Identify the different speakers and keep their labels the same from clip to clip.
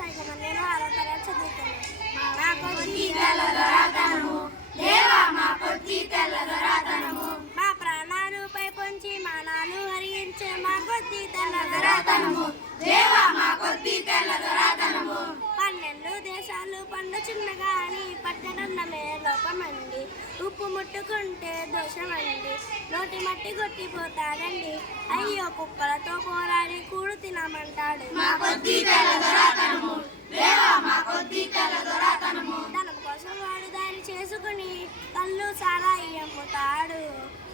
Speaker 1: సాయికుమార్ నేను ఆరో తరగతి చదువుతున్నాను మా కొద్ది మా ప్రాణాలు పై పొంచి మానాలు హరించే మా కొద్ది తెల్లదొరతనము పన్నెండు దేశాలు పండు చిన్నగాని పట్టడన్నమే లోపమండి ఉప్పు ముట్టుకుంటే దోషమండి నోటి మట్టి కొట్టిపోతాడండి అయ్యో కుక్కలతో పోరాడి కూడు తినమంటాడు చేసుకుని కళ్ళు సారాయి అమ్ముతాడు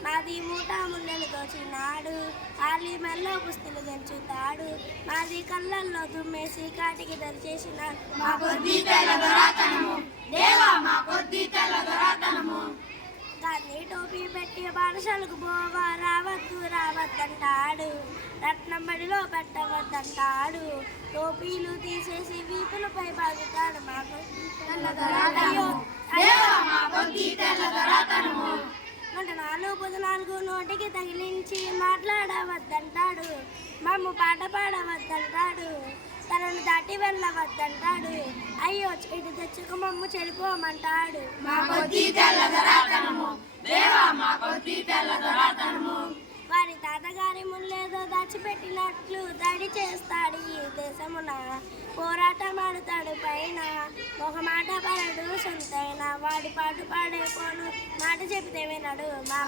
Speaker 1: మాది మూట ముళ్ళలు దోచినాడు ఆలి మెల్ల పుస్తులు తెంచుతాడు మాది కళ్ళల్లో దుమ్మేసి కాటికి దరిచేసిన మా కొద్ది టోపీ పెట్టి పాఠశాలకు పోవా రావద్దు రావద్దంటాడు. రత్నం బడిలో పెట్టవద్దంటాడు. టోపీలు తీసేసి వీపులపై బాగుతాడు మాకు నాలుగు పద్నాలుగు నోటికి తగిలించి మాట్లాడవద్దంటాడు. మమ్ము పాట పాడవద్దంటాడు. తనను దాటి వెళ్ళవద్దంటాడు. అయ్యో ఇటు తెచ్చుకు మమ్ము చెడిపోమంటాడు. వారి తాతగారి ముళ్ళేదో దాచిపెట్టినట్లు దాడి చేస్తాడు ఈ దేశమున. పోరాటం ఆడుతాడు పైన. మాట పడడు సొంతైన వాడి పాటు పాడే పోను మాట చెప్తే వినడు మా